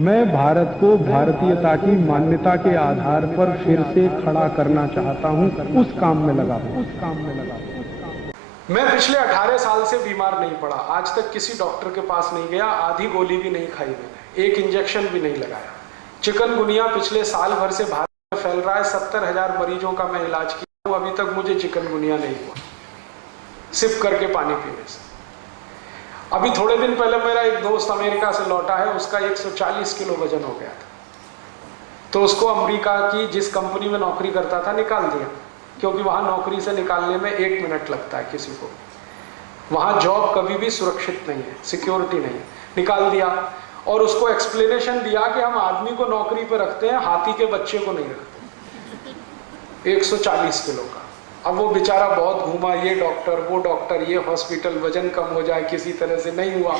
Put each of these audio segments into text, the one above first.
मैं भारत को भारतीयता की मान्यता के आधार पर फिर से खड़ा करना चाहता हूं, उस काम में लगा हूं। मैं पिछले 18 साल से बीमार नहीं पड़ा, आज तक किसी डॉक्टर के पास नहीं गया, आधी गोली भी नहीं खाई मैंने, एक इंजेक्शन भी नहीं लगाया। चिकनगुनिया पिछले साल भर से भारत में फैल रहा है, 70,000 मरीजों का मैं इलाज किया हूं, अभी तक मुझे चिकनगुनिया नहीं हुआ, सिप करके पानी पीने से। अभी थोड़े दिन पहले मेरा एक दोस्त अमेरिका से लौटा है, उसका 140 किलो वजन हो गया था, तो उसको अमेरिका की जिस कंपनी में नौकरी करता था निकाल दिया, क्योंकि वहां नौकरी से निकालने में 1 मिनट लगता है किसी को, वहां जॉब कभी भी सुरक्षित नहीं है, सिक्योरिटी नहीं है, निकाल दिया। और उसको एक्सप्लेनेशन दिया कि हम आदमी को नौकरी पे रखते हैं, हाथी के बच्चे को नहीं रखते। 140 किलो का। अब वो बेचारा बहुत घूमा, ये डॉक्टर वो डॉक्टर, ये हॉस्पिटल, वजन कम हो जाए किसी तरह से, नहीं हुआ।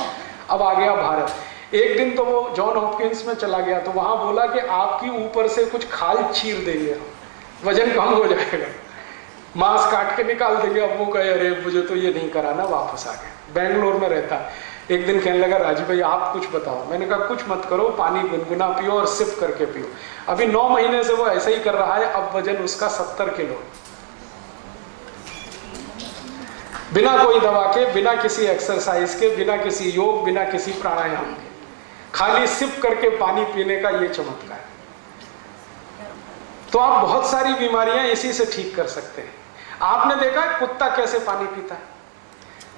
अब आ गया भारत। एक दिन तो वो जॉन हॉपकिंस में चला गया, तो वहां बोला कि आपकी ऊपर से कुछ खाल चीर देंगे, वजन कम हो जाएगा, मांस काट के निकाल देंगे। अब वो कहे अरे मुझे तो ये नहीं कराना, वापस आ गए। बेंगलोर में रहता है। एक दिन कहने लगा राजीव भाई आप कुछ बताओ। मैंने कहा कुछ मत करो, पानी गुनगुना पियो और सिप करके पियो। अभी 9 महीने से वो ऐसे ही कर रहा है, अब वजन उसका 70 किलो, बिना कोई दवा के, बिना किसी एक्सरसाइज के, बिना किसी योग, बिना किसी प्राणायाम के, खाली सिप करके पानी पीने का ये चमत्कार है। तो आप बहुत सारी बीमारियां इसी से ठीक कर सकते हैं। आपने देखा है कुत्ता कैसे पानी पीता है?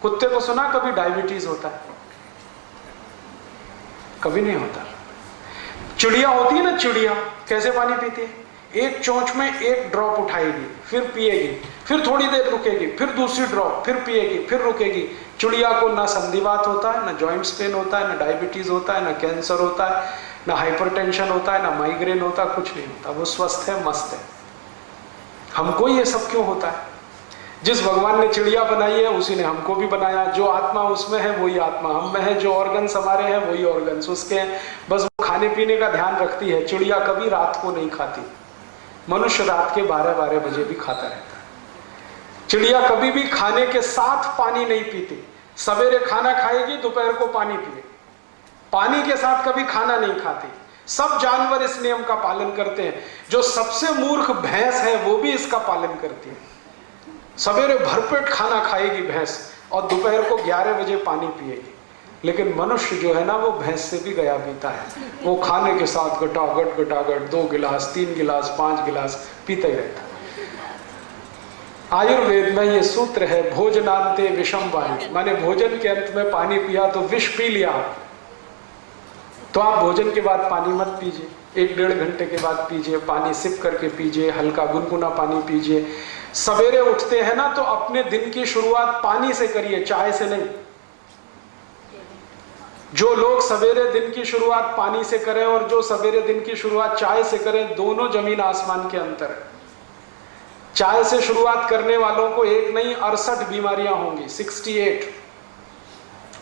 कुत्ते को सुना कभी डायबिटीज होता है? कभी नहीं होता। चिड़िया होती है ना, चिड़िया कैसे पानी पीती है? एक चोंच में एक ड्रॉप उठाएगी, फिर पिएगी, फिर थोड़ी देर रुकेगी, फिर दूसरी ड्रॉप, फिर पिएगी, फिर रुकेगी। चिड़िया को ना संधिवात होता है, ना जॉइंट्स पेन होता है, ना डायबिटीज होता है, ना कैंसर होता है, ना हाइपरटेंशन होता है, ना माइग्रेन होता है, कुछ नहीं होता। वो स्वस्थ है, मस्त है। हमको ये सब क्यों होता है? जिस भगवान ने चिड़िया बनाई है उसी ने हमको भी बनाया। जो आत्मा उसमें है वही आत्मा हम में है, जो ऑर्गन्स हमारे हैं वही ऑर्गन्स उसके हैं। बस वो खाने पीने का ध्यान रखती है। चिड़िया कभी रात को नहीं खाती, मनुष्य रात के 12-12 बजे भी खाता रहता है। चिड़िया कभी भी खाने के साथ पानी नहीं पीती। सवेरे खाना खाएगी, दोपहर को पानी पिएगी, पानी के साथ कभी खाना नहीं खाती। सब जानवर इस नियम का पालन करते हैं। जो सबसे मूर्ख भैंस है वो भी इसका पालन करती है। सवेरे भरपेट खाना खाएगी भैंस और दोपहर को 11 बजे पानी पिएगी। लेकिन मनुष्य जो है ना, वो भैंस से भी गया पीता है। वो खाने के साथ गटागट गटागट 2 गिलास 3 गिलास 5 गिलास पीता ही रहता है। आयुर्वेद में ये सूत्र है, भोजनांते विषम वायु, माने भोजन के अंत में पानी पिया तो विष पी लिया। तो आप भोजन के बाद पानी मत पीजिए, 1-1.5 घंटे के बाद पीजिए, पानी सिप करके पीजिए, हल्का गुनगुना पानी पीजिए। सवेरे उठते हैं ना तो अपने दिन की शुरुआत पानी से करिए, चाय से नहीं। जो लोग सवेरे दिन की शुरुआत पानी से करें और जो सवेरे दिन की शुरुआत चाय से करें, दोनों जमीन आसमान के अंतर है। चाय से शुरुआत करने वालों को एक नहीं 68 बीमारियां होंगी, 68।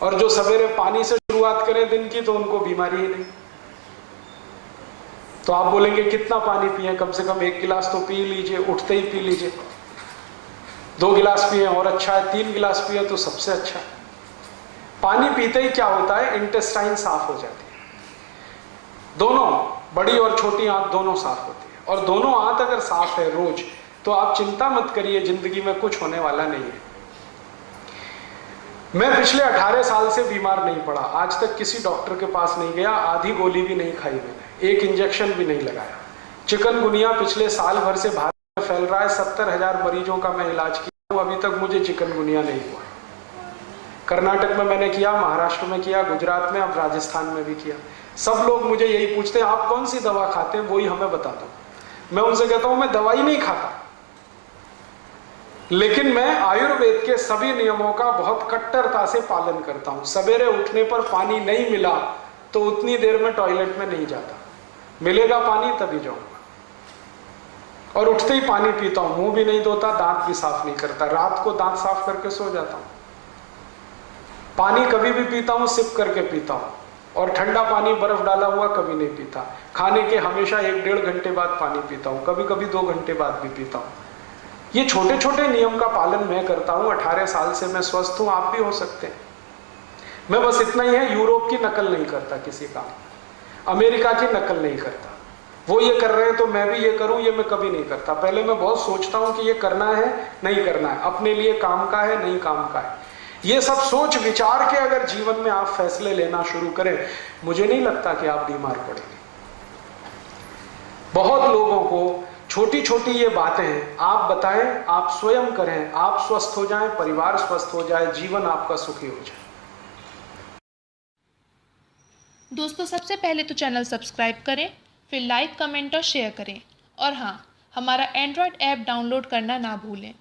और जो सवेरे पानी से शुरुआत करें दिन की तो उनको बीमारी ही नहीं। तो आप बोलेंगे कितना पानी पिए? कम से कम 1 गिलास तो पी लीजिए, उठते ही पी लीजिए। 2 गिलास पिए और अच्छा है, 3 गिलास पिए तो सबसे अच्छा है। पानी पीते ही क्या होता है, इंटेस्टाइन साफ हो जाती है। दोनों बड़ी और छोटी आंत दोनों साफ होती है। और दोनों आंत अगर साफ है रोज, तो आप चिंता मत करिए, जिंदगी में कुछ होने वाला नहीं है। मैं पिछले 18 साल से बीमार नहीं पड़ा, आज तक किसी डॉक्टर के पास नहीं गया, आधी गोली भी नहीं खाई मैंने, एक इंजेक्शन भी नहीं लगाया। चिकनगुनिया पिछले साल भर से भारत में फैल रहा है, 70,000 मरीजों का मैं इलाज किया हूं, अभी तक मुझे चिकनगुनिया नहीं हुआ। कर्नाटक में मैंने किया, महाराष्ट्र में किया, गुजरात में, अब राजस्थान में भी किया। सब लोग मुझे यही पूछते हैं आप कौन सी दवा खाते हैं, वही हमें बता दो। मैं उनसे कहता हूं मैं दवाई नहीं खाता, लेकिन मैं आयुर्वेद के सभी नियमों का बहुत कट्टरता से पालन करता हूं। सवेरे उठने पर पानी नहीं मिला तो उतनी देर में टॉयलेट में नहीं जाता, मिलेगा पानी तभी जाऊंगा। और उठते ही पानी पीता हूं, मुंह भी नहीं धोता, दांत भी साफ नहीं करता, रात को दांत साफ करके सो जाता हूं। पानी कभी भी पीता हूं सिप करके पीता हूं, और ठंडा पानी बर्फ डाला हुआ कभी नहीं पीता। खाने के हमेशा 1-1.5 घंटे बाद पानी पीता हूं, कभी कभी 2 घंटे बाद भी पीता हूं। ये छोटे छोटे नियम का पालन मैं करता हूं, 18 साल से मैं स्वस्थ हूं, आप भी हो सकते हैं। मैं बस इतना ही है, यूरोप की नकल नहीं करता किसी काम। अमेरिका की नकल नहीं करता। वो ये कर रहे हैं तो मैं भी ये करूं, ये मैं कभी नहीं करता। पहले मैं बहुत सोचता हूं कि ये करना है नहीं करना है, अपने लिए काम का है नहीं काम का है। ये सब सोच विचार के अगर जीवन में आप फैसले लेना शुरू करें, मुझे नहीं लगता कि आप बीमार पड़ेंगे। बहुत लोगों को छोटी छोटी ये बातें आप बताएं, आप स्वयं करें, आप स्वस्थ हो जाएं, परिवार स्वस्थ हो जाए, जीवन आपका सुखी हो जाए। दोस्तों, सबसे पहले तो चैनल सब्सक्राइब करें, फिर लाइक, कमेंट और शेयर करें। और हाँ, हमारा एंड्रॉयड ऐप डाउनलोड करना ना भूलें।